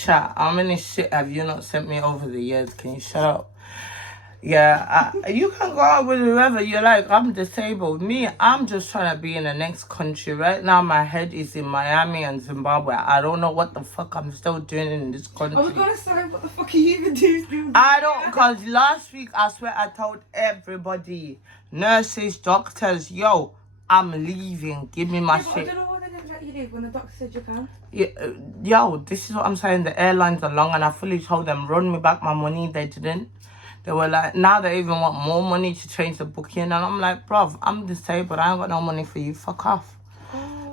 Chat, how many shit have you not sent me over the years? Can you shut up? Yeah, you can go out with whoever you like. I'm disabled. Me, I'm just trying to be in the next country. Right now, my head is in Miami and Zimbabwe. I don't know what the fuck I'm still doing in this country. I was gonna say, what the fuck are you even doing? I don't, because last week, I swear I told everybody, nurses, doctors, yo, I'm leaving. Give me my shit. I don't know why they didn't let you leave when the doctor said you can. Yeah, yo, this is what I'm saying. The airlines are long, and I fully told them, run me back my money. They didn't. They were like, now they even want more money to change the booking. And I'm like, bruv, I'm disabled. I ain't got no money for you. Fuck off.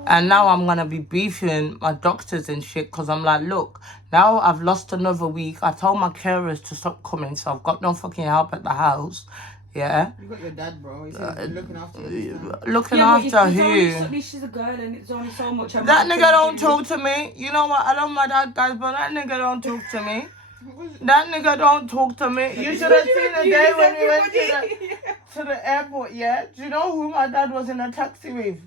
And now I'm going to be beefing my doctors and shit because I'm like, look, now I've lost another week. I told my carers to stop coming, so I've got no fucking help at the house. Yeah. You got your dad, bro. He's looking after you. Looking after who? At least she's a girl and it's only so much. That nigga don't talk to me. You know what? I love my dad, guys, but that nigga don't talk to me. That nigga don't talk to me. You should have seen the day when we went to the airport, yeah? Do you know who my dad was in a taxi with?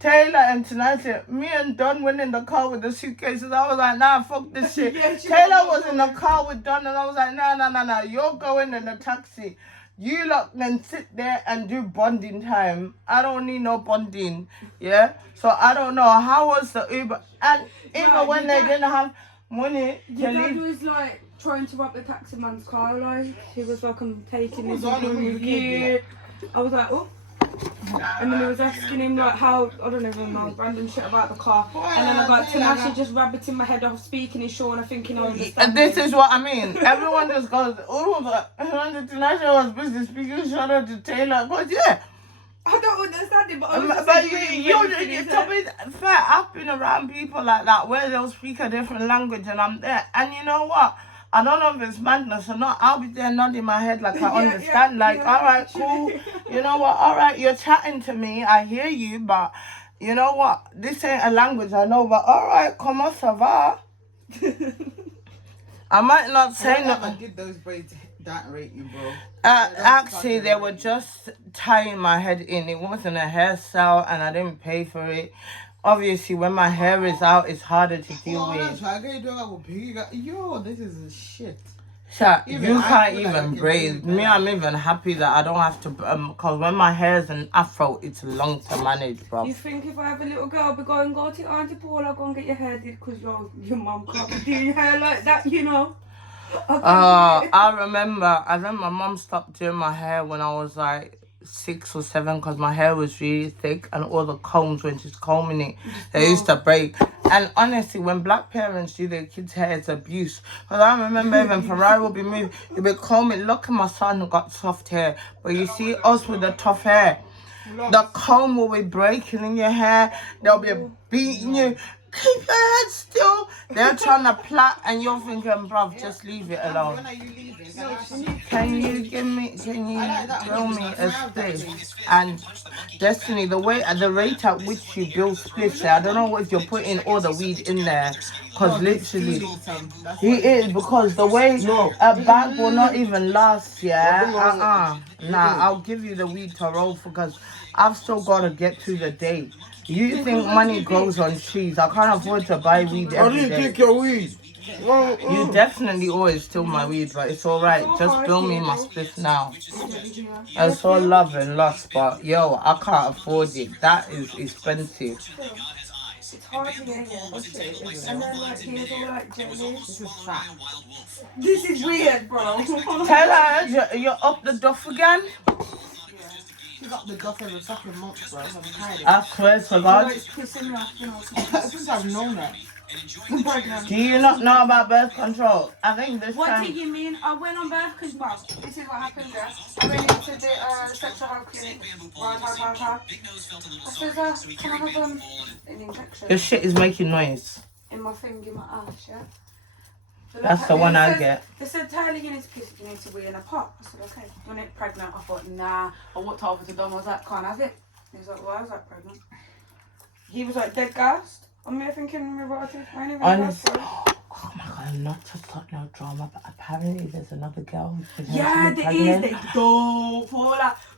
Taylor and Tanasha. Me and Don went in the car with the suitcases. I was like, nah, fuck this shit. Taylor was in the car with Don and I was like, nah. You're going in the taxi. You lot then sit there and do bonding time. I don't need no bonding, yeah? So I don't know. How was the Uber? And even when they didn't have money to Your dad leave. was like trying to rob the taxi man's car, like he was like, I'm taking this on with you. I was like, oh. And then he was asking him like how, I don't even know, random shit about the car. And then I got Tanasha just rabbiting my head off, speaking in Sean, thinking I understand. This is what I mean. Everyone just goes, oh, Tanasha was busy speaking, shout out to Taylor. But yeah. I don't understand it, but I was just But like, you tell me, fair, I've been around people like that where they'll speak a different language and I'm there. And you know what? I don't know if it's madness or not. I'll be there nodding my head like I understand. All right, cool. You know what? All right, you're chatting to me. I hear you, but you know what? This ain't a language I know, but all right, comment ça va? I might not say nothing. I did those braids that rate you, bro. Actually, they were just tying my head in. It wasn't a hairstyle, and I didn't pay for it. Obviously, when my hair is out, it's harder to deal with. Yo, this is shit. Chat, you can't even braid. Me, I'm even happy that I don't have to, because when my hair's an afro, it's long to manage, bro. You think if I have a little girl, I'll be going, go to Auntie Paula, go and get your hair did, because your mum can't do your hair like that, you know? I remember my mum stopped doing my hair when I was like 6 or 7 because my hair was really thick and all the combs, when she's combing it, they used to break. And honestly, when black parents do their kids' hair, it's abuse. Because I remember even Ferrari would be moving, he'd be combing. Look at my son who got soft hair. But you see us with the tough hair, the comb will be breaking in your hair. They'll be beating you. Keep your head still. They're trying to plait and you're thinking, bruv, just leave it alone. When are you leaving? Can you grill me a spliff? And Destiny, the rate at which you build spliffs, I don't know if you're putting all the weed in there, because literally, he is, because the way a bag will not even last, yeah? Nah, I'll give you the weed to roll because I've still got to get through the day. You think money grows on trees? I can't afford to buy weed every day. I didn't take your weed. You definitely always steal my weed, but it's alright. Just bill me my spliff now. It's all love and lust, but yo, I can't afford it. That is expensive. It's hard to get here. And then like he was all like jealous. This is weird, bro. Tell her you're up the duff again. She's up the duff every fucking month, bro. I'm tired. I swear to God. It's pissing me off, you know. Since I've known that. Do you not know about birth control? I think this What time. do you mean? I went on birth control. This is what happened there. I went into the sexual health clinic. I said, can I have an injection? Your shit is making noise. In my thing, in my ass, yeah? That's the one I get. They said, Tyler, you need to piss, you need to wee in a pot. I said, okay. When it pregnant, I thought, nah. I walked over to Dom, I was like, can't have it. He was like, why was that pregnant? He was like, dead gassed. I'm here thinking, I ain't even gassed. Oh my God, not to start no drama, but apparently there's another girl who's Yeah, potentially there is. pregnant. They don't.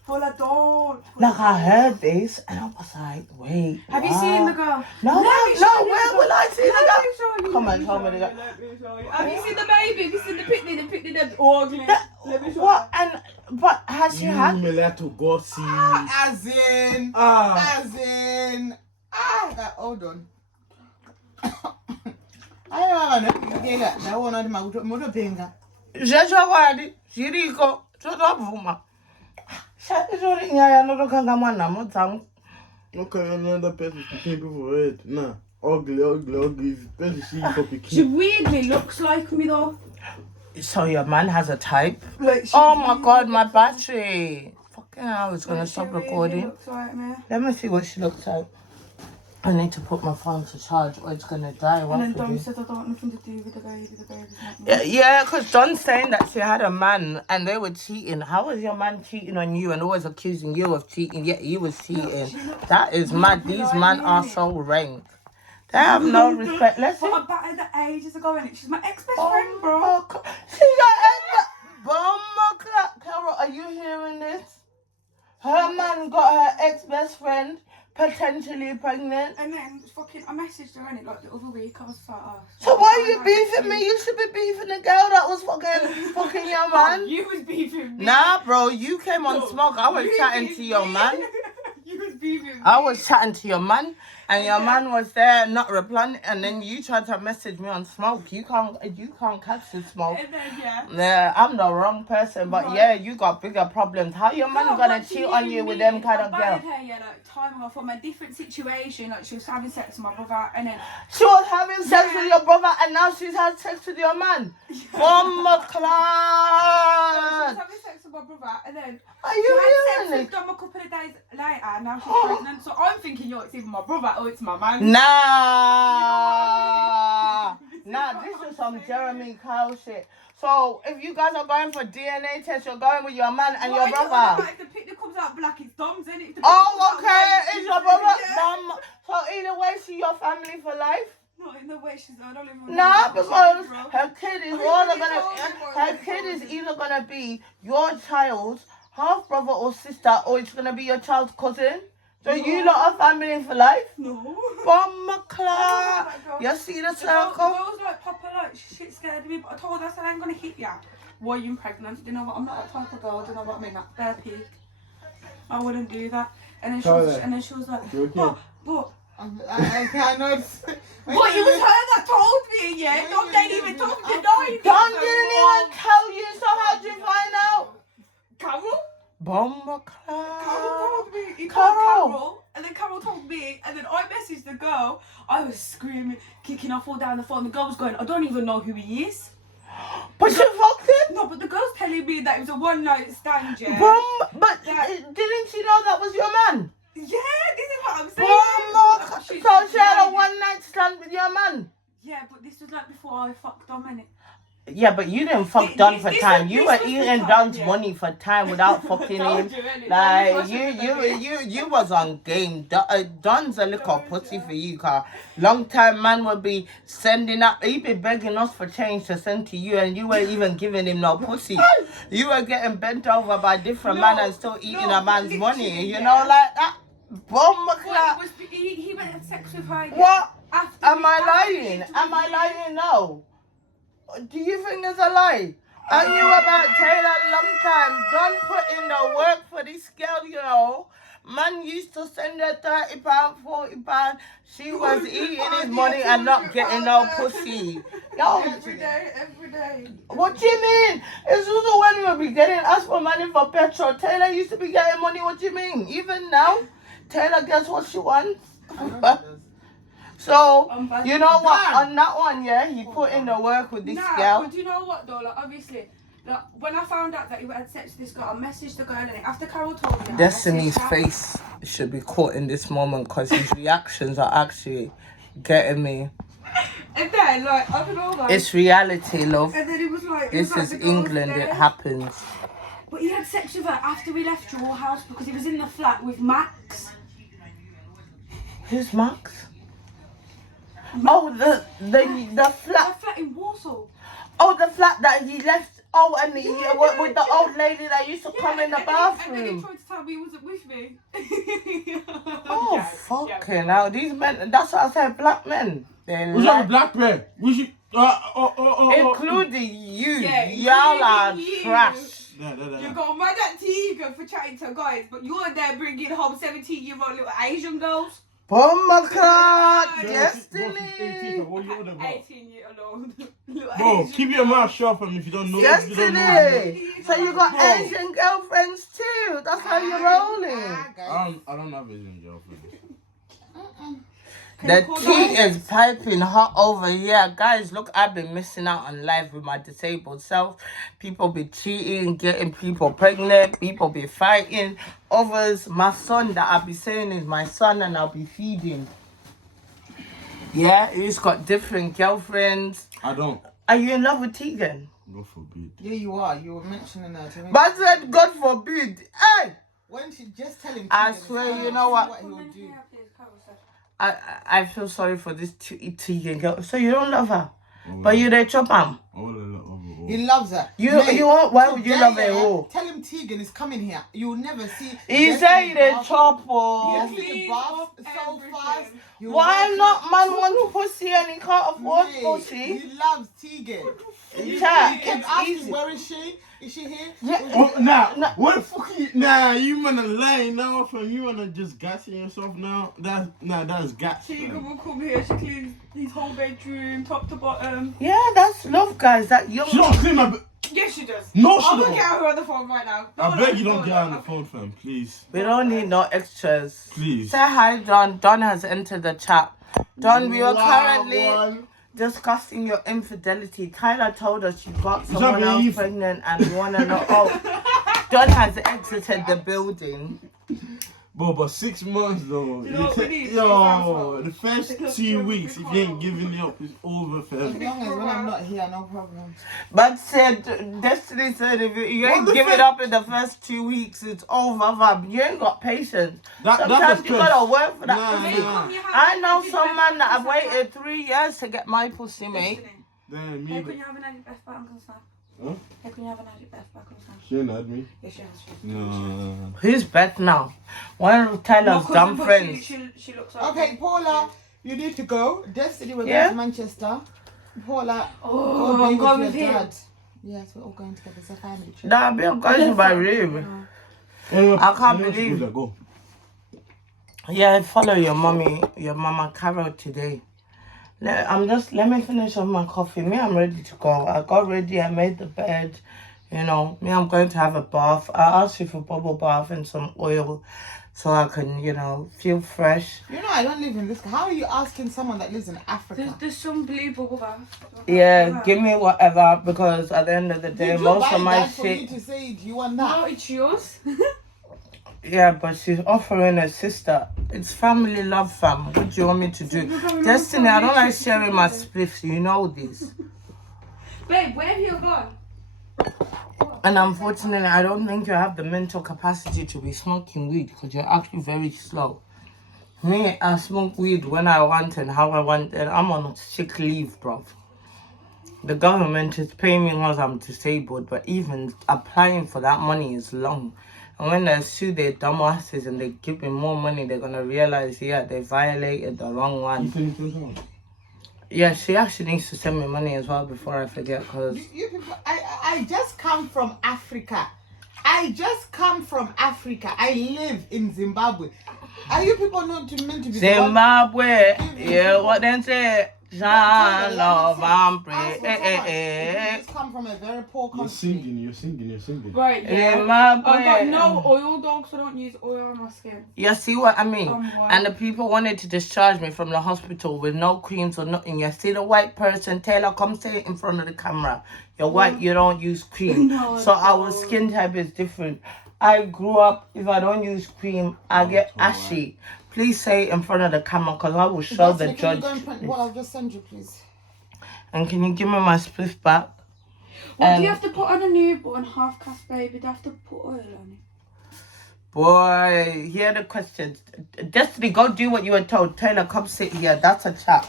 Paula, don't. Like, I heard this and I was like, wait. Have you what? seen the girl? No, Let me show you where the will girl. I see the Let girl? me show you, Come let on, me tell show me the you, girl. let me show you. Have you seen the baby? Have you seen the pitney? The pitney, they're ugly. Let me show What? And, but has she had? Melato gossip. As in. Hold on. Zveshakwadi zviriko totobvuma. Izvori nyaya notokanga mwanhamo dzangu. Okay, another person speaking people head. Nah. Ugly. Especially she for She picking. weirdly looks like me though. So your man has a type? Like she Oh my weirdly god, my looks like- battery. Fucking hell, I was gonna like she stop weirdly recording. looks like me. Let me see what she looks like. I need to put my phone to charge or it's gonna die. And What then to Dom do? said I don't want nothing to do with the baby. The baby's not me. Yeah, because John's saying that she had a man and they were cheating. How was your man cheating on you and always accusing you of cheating, yet he was cheating? That is mad. These men are so rank. They have no respect. Let's see. But I battered that ages ago, and she's my ex-best friend, bro. Oh, she got ex. Carol, are you hearing this? Her man got her ex-best friend potentially pregnant. And then fucking, I messaged her on it like the other week. I was like, oh. So why are you beefing me? You should be beefing the girl that was fucking your man. You was beefing me. Nah, bro, you came on No, smoke. I was you chatting to beefing your me. man. You was beefing me. I was chatting to your man, and your man was there not replying, and then you tried to message me on smoke. You can't catch the smoke. And then, yeah. Yeah, I'm the wrong person, but Right. yeah, you got bigger problems. How your man God, gonna what do cheat on you with them kind of I girl? battered her, yeah, like time off from a different situation. Like she was having sex with my brother, and then She was having sex Yeah. with your brother, and now she's had sex with your man. Bomber she was class. having sex with my brother, and then Are she you had sex hearing with it? Dom a couple of days later, and now she's pregnant. So I'm thinking, yo, it's either my brother or it's my man. Nah, this is some Jeremy Kyle shit. So if you guys are going for DNA test, you're going with your man and your brother. If the picture comes out black, it's Dom's, isn't it? If the picture Oh, comes out okay, white, it's your brother. Yeah. Mom. So either way, she your family for life. Not in the way she's. I don't even. Nah, know because what she's, bro. her kid is I all already gonna. told you, bro. Her kid is either gonna be your child's half brother or sister, or it's gonna be your child's cousin. So you lot are family for life. No. Bomber clap. You see the The circle? girl's like, Papa, like, shit scared of me, but I told her, I said, I ain't gonna hit ya. Why are you pregnant? Do you know what? I'm not that type of girl. Do you know what I mean? That bare peak. I wouldn't do that. And then she was like, You okay? but I cannot. What, it was her that told me, yeah? Don't they even told me, no, Don didn't even tell you, so how'd you find out? Carol? Bomber Carol clap. told me. He Carol. told Carol, and then Carol told me, and then I messaged the girl. I was screaming, kicking off all down the phone. The girl was going, I don't even know who he is. But you fucked him? No, but the girl's telling me that it was a one-night stand, yeah? But didn't she know that was your man? Yeah, this is what I'm saying. Bomber. She's So she had a lying. one-night stand with your man? Yeah, but this was like before I fucked Dom, innit? Yeah, but you didn't fuck This- Don for this time. was- You this were was the eating time, Don's yeah. money for time without fucking Told him. you, innit? Like Don't be you was on game. Don's a little pussy for you, car. Long time man would be sending up. He'd be begging us for change to send to you, and you weren't even giving him no pussy. You were getting bent over by different man and still eating a man's money. literally, You yeah. know, like that. Bomber Well, clap. he went and had sex with her. yeah, What? after Am we- I after lying? we- Am I lying now? Do you think it's a lie? I knew about Taylor a long time. Don't put in the work for this girl, you know. Man used to send her £30, £40. She was eating his money and not getting no pussy. Yo, Every day. what do you mean? It's also when we'll be getting asked for money for petrol. Taylor used to be getting money. What do you mean? Even now, Taylor gets what she wants. So, you know what? On that one, yeah, he put in the work with this Nah, girl. but do you know what though? Like obviously, like when I found out that he had sex with this girl, I messaged the girl and after Carol told me. I Destiny's messaged her. face should be caught in this moment because his reactions are actually getting me. And then like I don't know like. It's reality, love. And then it was like. This is England. It happens. But he had sex with her after we left your house because he was in the flat with Max. Who's Max? Oh, the A flat. flat in Warsaw. flat that he left. Oh, and with the old lady that used to come in the And then he bathroom. tried to tell me he wasn't with me. Oh, Yeah, fucking yeah. hell. These men, that's what I said, black men. They Who's lie. on the black man? We should. Including you. Yeah, Y'all are including you. trash. You got mad at Tegan for chatting to guys, but you're there bringing home 17-year-old little Asian girls. Pomacrat, Yeah. Destiny. What you on about? 18-year-old little Bro, Asian keep your girls. mouth shut, fam. If you don't know, if you don't know. Destiny. So you got Bro. Asian girlfriends too. That's how you're rolling. I don't have Asian girlfriend. The tea is piping hot over here. Guys, look, I've been missing out on life with my disabled self. People be cheating, getting people pregnant. People be fighting. Others, my son that I'll be saying is my son and I'll be feeding. Yeah, he's got different girlfriends. I don't. Are you in love with Tegan? God forbid. Yeah, you are. You were mentioning her to me. But I said, God forbid. Hey! When she just tell him, I Tegan, swear, it's you know what? he would do. I feel sorry for this Tegan girl. So you don't love her? But you they chop him. He loves her. You Mate, you want why would you today, love her? yeah, Oh. Tell him Tegan is coming here. You'll never see. He Destiny say they bath. chop oh. Destiny bath so fast. You Why wake not up- man want pussy and he can't afford Mate, pussy? He loves Tegan. Chat, He kept it's asking, easy. where is she? Is she here? Yeah. Oh, nah, what the fuck you, nah, you wanna lie now, fam. You wanna just gassing yourself now? That's gas. Tegan will come here, she cleans his whole bedroom, top to bottom. Yeah, that's love, guys. That young. She don't clean my bed. Yes, she does. No, she I'm don't. gonna get her on the phone right now. I beg you don't get on the phone, fam. Please. We don't need no extras. Please. Say hi, Don. Don has entered the chat. Don, we are currently discussing your infidelity. Tyler told us you got someone else beef? pregnant and we want to know. Oh, Don has exited the building. Bro, but 6 months though. You know what we need? Yo, the first 2 weeks, if you ain't giving it up, it's over, As fam. long as when I'm not here, no problem. But said, Destiny said if you ain't the give it fuck? up in the first 2 weeks, it's over, fam. You ain't got patience. That's Sometimes the you first. gotta work for that Nah, pussy. nah. I know some man that have waited 3 years to get my pussy, mate. Damn, Hey, me. can you have an added best back on snap? Huh? Hey, can you have an added best back on snap? She ain't had me. Yes, she has. No. Who's bet now? One of Tyler's dumb friends. She looks Okay, Paula, you need to go. Destiny, we're Yeah? going to Manchester. Paula, Oh, go be I'm going with with your him. dad. Yes, we're all going together. It's a family trip. Nah, be going to my room. Anyway, I can't anyway, believe- Scooter, go. Yeah, I follow your mama Carol today. Let me finish off my coffee. Me, I'm ready to go. I got ready, I made the bed. You know, me, I'm going to have a bath. I asked you for bubble bath and some oil so I can, you know, feel fresh. You know, I don't live in this. How are you asking someone that lives in Africa? There's some blue bubble bath. Yeah, give me whatever because at the end of the day, Did you most buy of my that for you shit. to say, do you want No, that? it's yours. Yeah, but she's offering a sister. It's family love, fam. What do you want me to do? Destiny, I don't like sharing my spliffs. You know this. Babe, where have you gone? And unfortunately, I don't think you have the mental capacity to be smoking weed because you're actually very slow. Me, I smoke weed when I want and how I want, and I'm on sick leave, bro. The government is paying me because I'm disabled, but even applying for that money is long. And when they sue their dumbasses and they give me more money, they're gonna realize, yeah, they violated the wrong one. Yeah, she actually needs to send me money as well before I forget, because You people, I just come from Africa. I just come from Africa. I live in Zimbabwe. Are you people not meant to be Zimbabwe, yeah, what they say, Jean love and pray. Ask for someone. You just come from a very poor You're country. singing. Right, yeah. Zimbabwe. I've got no oil, dog, so I don't use oil on my skin. You see what I mean? White. And the people wanted to discharge me from the hospital with no creams or nothing. You see the white person, Taylor, come say it in front of the camera. You're white, you don't use cream. No, So our no. skin type is different. I grew up, if I don't use cream, I get ashy. Please say it in front of the camera because I will show the Can you judge. go and print what I've just sent you, please? And can you give me my spliff back? What do you have to put on a newborn half cast baby? Do you have to put oil on it? Boy, here are the questions. Destiny, go do what you were told. Taylor, come sit here. That's a chat.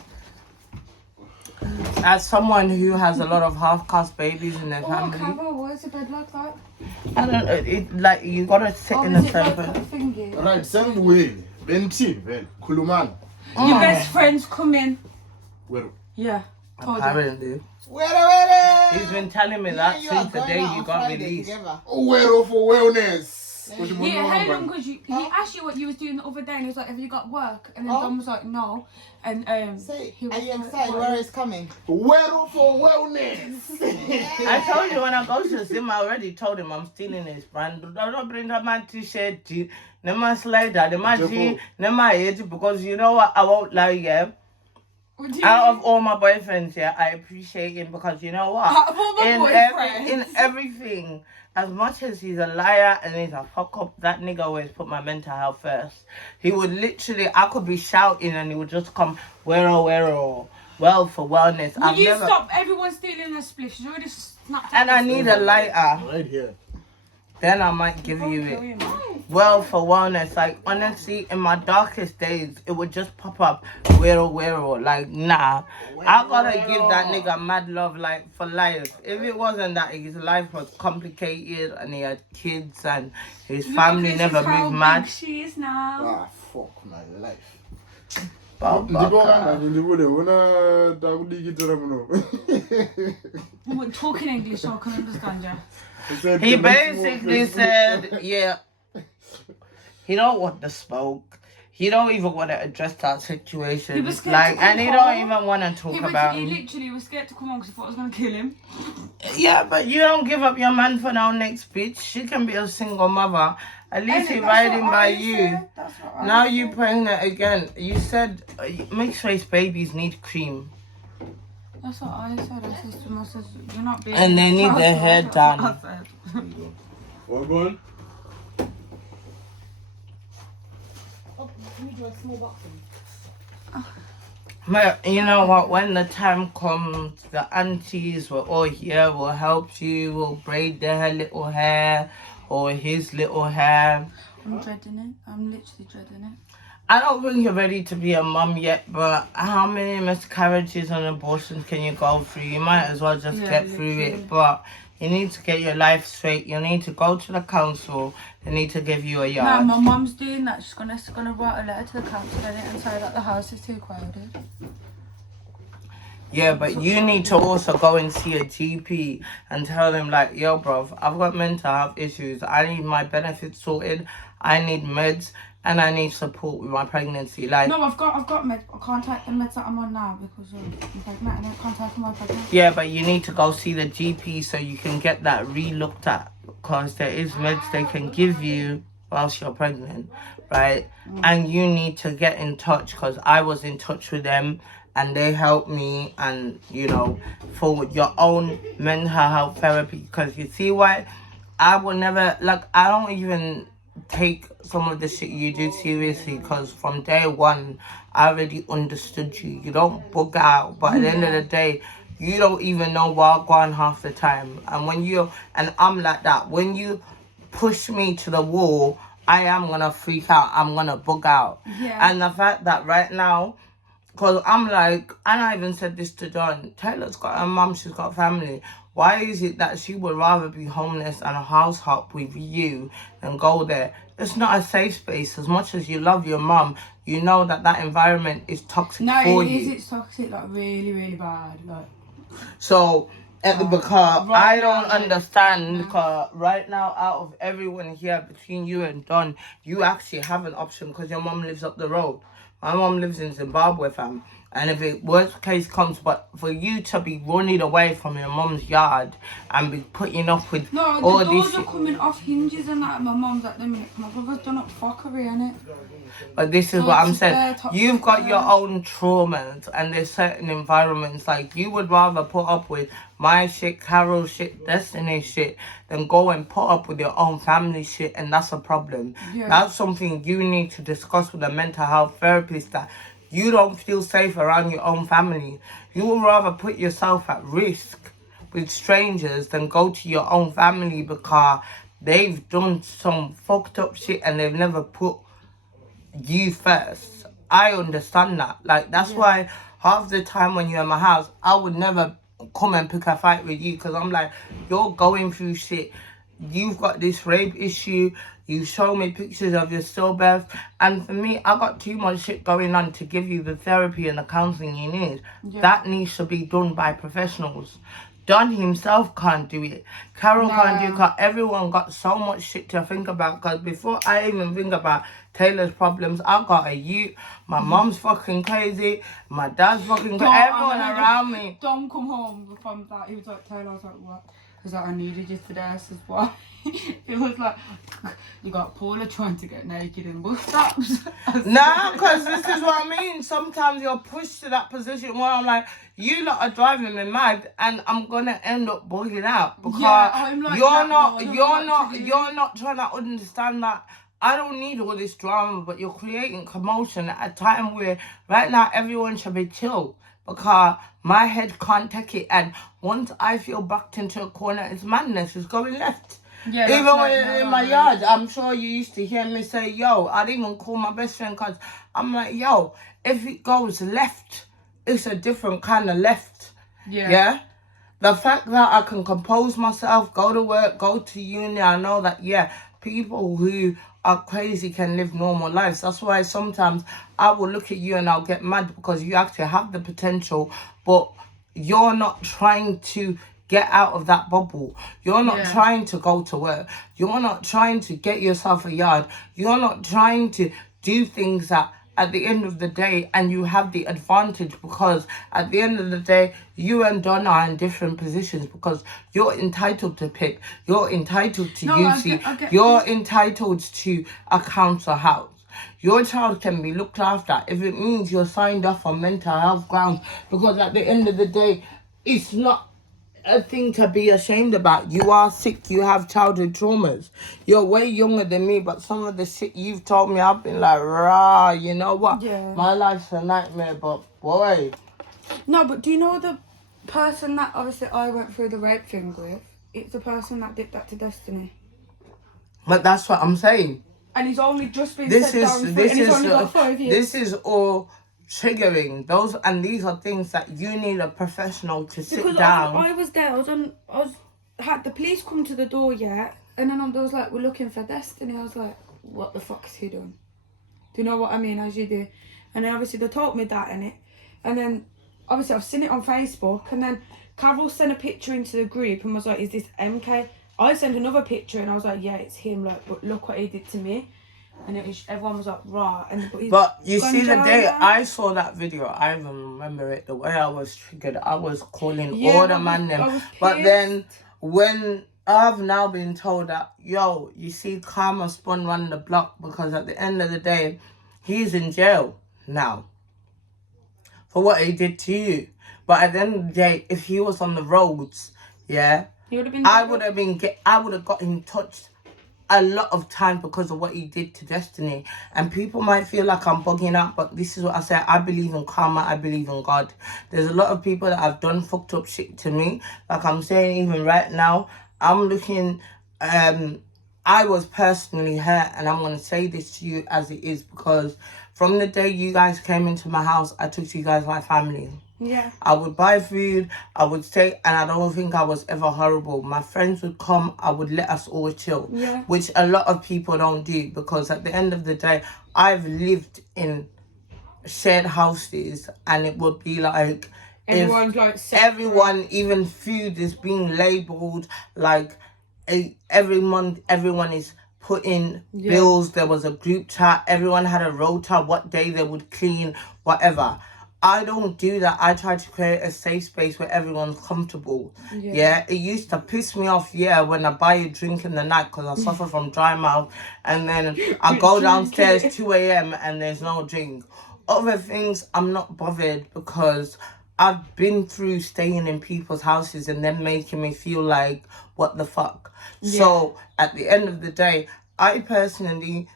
as someone who has a lot of half-caste babies in their Oh, family, Carol, why is the bed like that? I don't know. It like you gotta sit Oh, in a is it like certain. a thingy? Right, send away. Benti, ven. Kuluman. Your best friends come in. Where? Yeah. Told you. Apparently, Where? he's been telling me that You are since the going day out he on got Friday released. together. Where for wellness? Yeah, how long was you? He asked you what you was doing the other day, and he was like, "Have you got work?" And then Oh. Dom was like, "No." And Say, he was are you like, excited? "What Where is-" is coming? Where for wellness? I told you when I go to Zim, I already told him I'm stealing his brand. Don't bring that man t-shirt, never slider, never G, never it, because you know what? I won't lie, yeah. What do you Out mean? of all my boyfriends, yeah, I appreciate him because you know what? Out of all my boyfriends? in everything, as much as he's a liar and he's a fuck up, that nigga always put my mental health first. He would literally, I could be shouting and he would just come, where, well for wellness. Will you stop everyone stealing their spliffs? She's already snapped. And I need a lighter. Right here. Then I might give you it. Well, for wellness, like honestly, in my darkest days, it would just pop up, where, like nah. I gotta give that nigga mad love, like for life. If it wasn't that his life was complicated and he had kids and his family never moved mad. She is now. Ah, fuck my life. We're talking English, so I can understand you. He basically said, yeah, he don't want to smoke. He don't even want to address that situation. He was scared Like, to come and he home. don't even want to talk He about it. literally was scared to come on because he thought I was going to kill him. Yeah, but you don't give up your man for no next bitch. She can be a single mother. At least he riding by you. Now you pregnant again. You said mixed race babies need cream. That's what I said. I said to myself, you're not being. And they need their hair That's done. what I said. What going? But you know what? When the time comes, the aunties will all here, will help you, will braid their little hair or his little hair. I'm dreading it. I'm literally dreading it. I don't think you're ready to be a mum yet, but how many miscarriages and abortions can you go through? You might as well just Yeah, get through literally. it. But you need to get your life straight. You need to go to the council. They need to give you a No, yard. my mum's doing that. She's gonna write a letter to the council and say that the house is too crowded. Yeah, but you need to also go and see a GP and tell them like, yo, bruv, I've got mental health issues. I need my benefits sorted. I need meds and I need support with my pregnancy. Like, No, I've got meds. I can't take the meds that I'm on now because I'm pregnant and I can't take them while pregnant. yeah, but you need to go see the GP so you can get that re-looked at because there is meds they can give you whilst you're pregnant, right? And you need to get in touch because I was in touch with them and they helped me and, you know, for your own mental health therapy because you see why I will never, like, I don't even take some of the shit you do seriously because from day one I already understood you. You don't bug out, but at the end of the day you don't even know where I'm going half the time. And when you, and I'm like that, when you push me to the wall, I am gonna freak out, I'm gonna bug out. Yeah. And the fact that right now, because I'm like, and I even said this to John, Taylor's got a mum, she's got family. Why is it that she would rather be homeless and a house hop with you than go there? It's not a safe space. As much as you love your mum, you know that that environment is toxic No, for it you. is. It's toxic, like really, really bad. Like, So, because right I don't now, like, understand, because right now, out of everyone here, between you and Don, you actually have an option because your mum lives up the road. My mum lives in Zimbabwe, fam. And if it worst case comes, but for you to be running away from your mum's yard and be putting up with no, all the this doors are shit. coming off hinges and that. My mum's at the minute. My brother's done up fuckery in it. But this is So what I'm it's saying. their toxic You've got your there. own traumas and there's certain environments like you would rather put up with my shit, Carol's shit, Destiny shit than go and put up with your own family shit, and that's a problem. Yeah. That's something you need to discuss with a mental health therapist, that you don't feel safe around your own family. You would rather put yourself at risk with strangers than go to your own family because they've done some fucked up shit and they've never put you first. I understand that. Like, that's why half the time when you're in my house, I would never come and pick a fight with you because I'm like, you're going through shit. You've got this rape issue. You show me pictures of your stillbirth. And for me, I got too much shit going on to give you the therapy and the counselling you need. Yeah. That needs to be done by professionals. Don himself can't do it. Carol can't do it because everyone got so much shit to think about. Because before I even think about Taylor's problems, I got a youth. My mom's fucking crazy. My dad's fucking crazy. Everyone around me. Don't come home from that. He was like, Taylor, I was like, what? He was like, I needed you today. I said, why? It was like, you got Paula trying to get naked in bus stops. Nah, because this is what I mean. Sometimes you're pushed to that position where I'm like, you lot are driving me mad, and I'm gonna end up bugging out because I'm like you're that, not, though. I don't you're know what not, to do. you're not trying to understand that. I don't need all this drama, but you're creating commotion at a time where right now everyone should be chill because my head can't take it, and once I feel backed into a corner, it's madness. It's going left. Yeah, Even that's when like, in no, my no. yard, I'm sure you used to hear me say, yo, I didn't even call my best friend because I'm like, yo, if it goes left, it's a different kind of left. Yeah? The fact that I can compose myself, go to work, go to uni, I know that, yeah, people who are crazy can live normal lives. That's why sometimes I will look at you and I'll get mad because you actually have the potential, but you're not trying to get out of that bubble. You're not trying to go to work. You're not trying to get yourself a yard. You're not trying to do things that at the end of the day, and you have the advantage because at the end of the day, you and Don are in different positions because you're entitled to PIP, you're entitled to UC, I get you're entitled to a council house. Your child can be looked after if it means you're signed off on mental health grounds, because at the end of the day, it's not a thing to be ashamed about. You are sick, you have childhood traumas. You're way younger than me, but some of the shit you've told me, I've been like, rah, you know what? Yeah. My life's a nightmare, but boy. No, but do you know the person that obviously I went through the rape thing with? It's the person that did that to Destiny. But that's what I'm saying. And he's only just been This set down for it, and he's only got 5 years. this is all triggering. These are things that you need a professional to sit Because down. I was there, had the police come to the door yet, and then I was like, we're looking for Destiny. I was like, what the fuck is he doing? Do you know what I mean? As you do. And then obviously they told me that in it. And then obviously I've seen it on Facebook, and then Carol sent a picture into the group and was like, is this MK? I sent another picture and I was like, yeah, it's him, like, but look what he did to me. And everyone was like, rah. But you see, the day now. I saw that video, I even remember it, the way I was triggered. I was calling all the man them. But then when I've now been told that, yo, you see, Karma spun run the block because at the end of the day, he's in jail now for what he did to you. But at the end of the day, if he was on the roads, yeah, I would have gotten touched a lot of time because of what he did to Destiny. And people might feel like I'm bugging out, but this is what I say. I believe in karma. I believe in God. There's a lot of people that have done fucked up shit to me. Like I'm saying, even right now, I'm looking, I was personally hurt, and I'm going to say this to you as it is, because from the day you guys came into my house, I took you guys like family. Yeah. I would buy food, I would stay, and I don't think I was ever horrible. My friends would come, I would let us all chill. Yeah. Which a lot of people don't do, because at the end of the day, I've lived in shared houses, and it would be like, Everyone's like separate. everyone, even food is being labelled, like every month everyone is putting bills. There was a group chat, everyone had a rota, what day they would clean, whatever. I don't do that. I try to create a safe space where everyone's comfortable. Yeah. It used to piss me off, when I buy a drink in the night because I suffer from dry mouth, and then I go downstairs 2 a.m. and there's no drink. Other things, I'm not bothered because I've been through staying in people's houses and them making me feel like, what the fuck? So at the end of the day, I personally,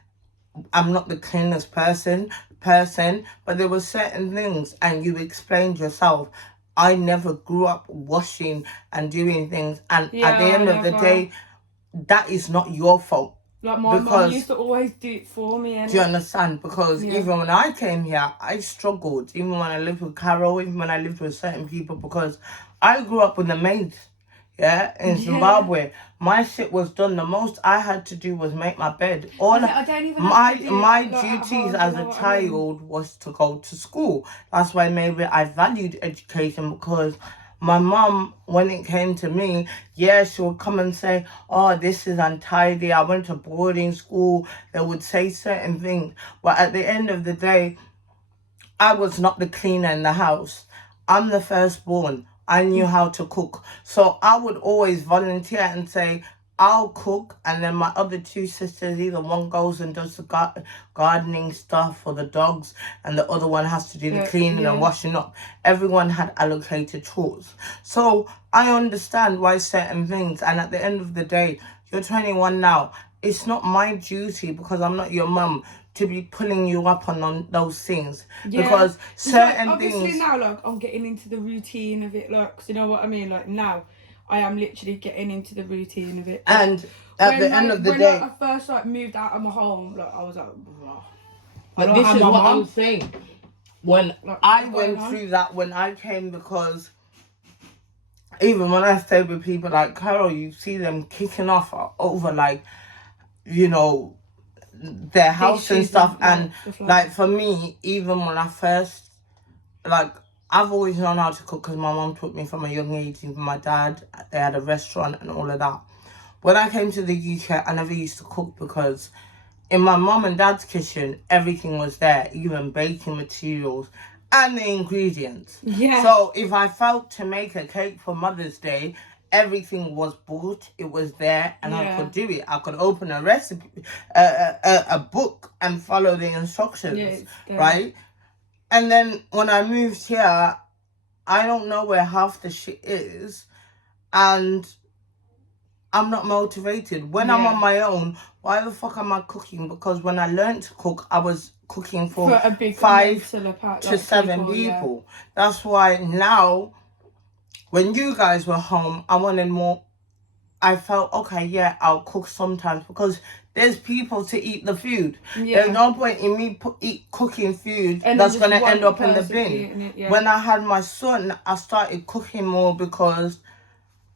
I'm not the cleanest person, but there were certain things, and you explained yourself, I never grew up washing and doing things, and at the end of the day, that is not your fault. Like my mum Because- used to always do it for me. And Do you understand? Because Yeah. even when I came here, I struggled. Even when I lived with Carol, even when I lived with certain people, because I grew up with the maids. Yeah, in Zimbabwe, my shit was done. The most I had to do was make my bed. All I don't even have to do it, my like, at duties home, as you know a what I mean? child was to go to school. That's why maybe I valued education, because my mum, when it came to me, yeah, she would come and say, "Oh, this is untidy. I went to boarding school." They would say certain things, but at the end of the day, I was not the cleaner in the house. I'm the firstborn. I knew how to cook. So I would always volunteer and say, I'll cook. And then my other two sisters, either one goes and does the gardening stuff for the dogs, and the other one has to do the cleaning and washing up. Everyone had allocated chores. So I understand why certain things, and at the end of the day, you're 21 now. It's not my duty, because I'm not your mum, to be pulling you up on those things. Yeah. Because It's certain like, obviously things... now, like, I'm getting into the routine of it, like, 'cause you know what I mean? Like, now, I am literally getting into the routine of it. And at the end of the day... When I first, like, moved out of my home, like, I was like, blah. But this is what mum. I'm saying. When Like, I what's went going on? through that when I came, because even when I stayed with people like Carol, you see them kicking off over, like, you know, their house and Dishes stuff. and, And stuff like like for me, even when I first, like, I've always known how to cook because my mom taught me from a young age. Even my dad, they had a restaurant and all of that. When I came to the UK, I never used to cook, because in my mom and dad's kitchen, everything was there, even baking materials and the ingredients. Yeah. So if I felt to make a cake for Mother's Day, everything was bought, it was there, and I could do it. I could open a recipe, a book, and follow the instructions, right? And then when I moved here, I don't know where half the shit is, and I'm not motivated. When I'm on my own, why the fuck am I cooking? Because when I learned to cook, I was cooking for a big 5 to like 7 people. That's why now, when you guys were home, I wanted more. I felt, okay, yeah, I'll cook sometimes, because there's people to eat the food. There's no point in me cooking food And that's going to one end up in the person bin. eating it, When I had my son, I started cooking more, because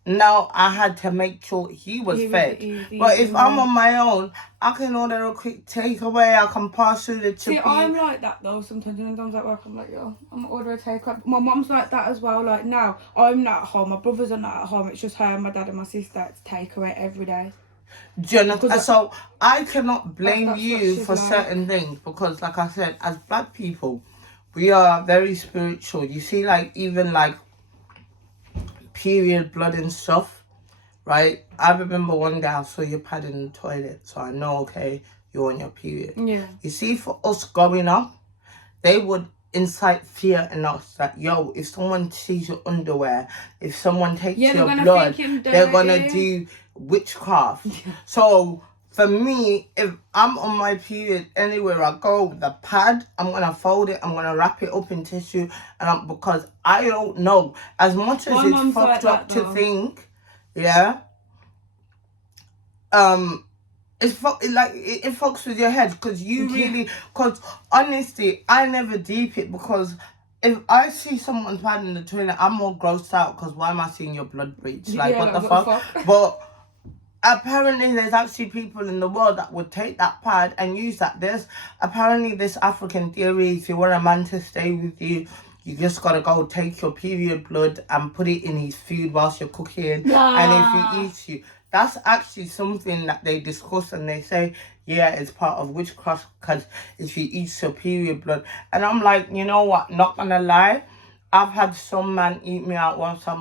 now I had to make sure he was fed. But if I'm on my own, I can order a quick takeaway. I can pass through the See, chippy. I'm like that though. Sometimes when I'm at work, I'm like, yo, I'm gonna order a takeaway. My mum's like that as well. Like now, I'm not at home. My brothers are not at home. It's just her and my dad and my sister. It's takeaway every day. So I cannot blame that's what you she's for like. certain things, because, like I said, as black people, we are very spiritual. You see, like, even like period blood and stuff, right? I remember one day I saw your pad in the toilet, so I know, okay, you're on your period. Yeah. You see, for us growing up, they would incite fear in us that, yo, if someone sees your underwear, if someone takes your blood, they're gonna do witchcraft. So for me, if I'm on my period, anywhere I go, the pad, I'm gonna fold it, I'm gonna wrap it up in tissue, and because I don't know, as much as it's fucked up to think, yeah, it fucks with your head, because you really, because honestly, I never deep it, because if I see someone's pad in the toilet, I'm more grossed out, because why am I seeing your blood breach? Like, what the fuck? But apparently there's actually people in the world that would take that pad and use that. There's apparently this African theory, if you want a man to stay with you, you just gotta go take your period blood and put it in his food whilst you're cooking. And if he eats you, that's actually something that they discuss, and they say, yeah, it's part of witchcraft, because if he eats your period blood. And I'm like, you know what, not gonna lie, I've had some man eat me out once I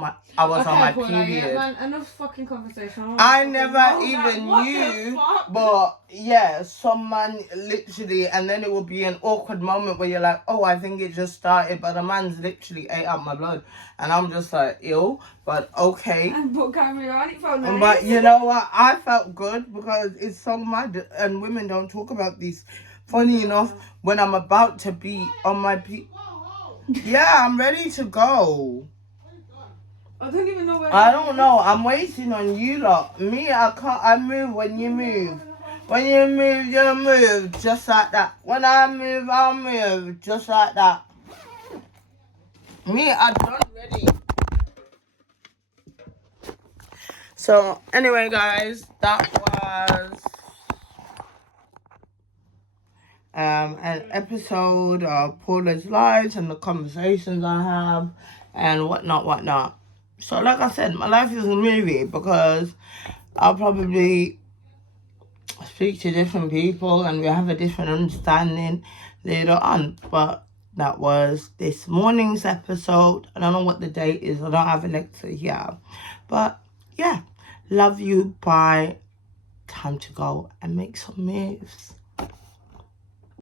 was on my period. Man, enough fucking conversation. I never even knew, but yeah, some man literally, and then it will be an awkward moment where you're like, oh, I think it just started, but the man's literally ate up my blood, and I'm just like, ew, but okay. But carry on, it felt nice. But you know what, I felt good, because it's so mad, and women don't talk about this. Funny enough, when I'm about to be on my yeah, I'm ready to go. I don't even know where. I don't know. I'm waiting on you lot. Me, I can't. I move when you move. When you move just like that. When I move just like that. Me, I done ready. So anyway, guys, that was an episode of Paula's Lives and the conversations I have and whatnot. So like I said, my life is a movie because I'll probably speak to different people and we have a different understanding later on. But that was this morning's episode. I don't know what the date is. I don't have Alexa here. But yeah, love you. Bye. Time to go and make some moves.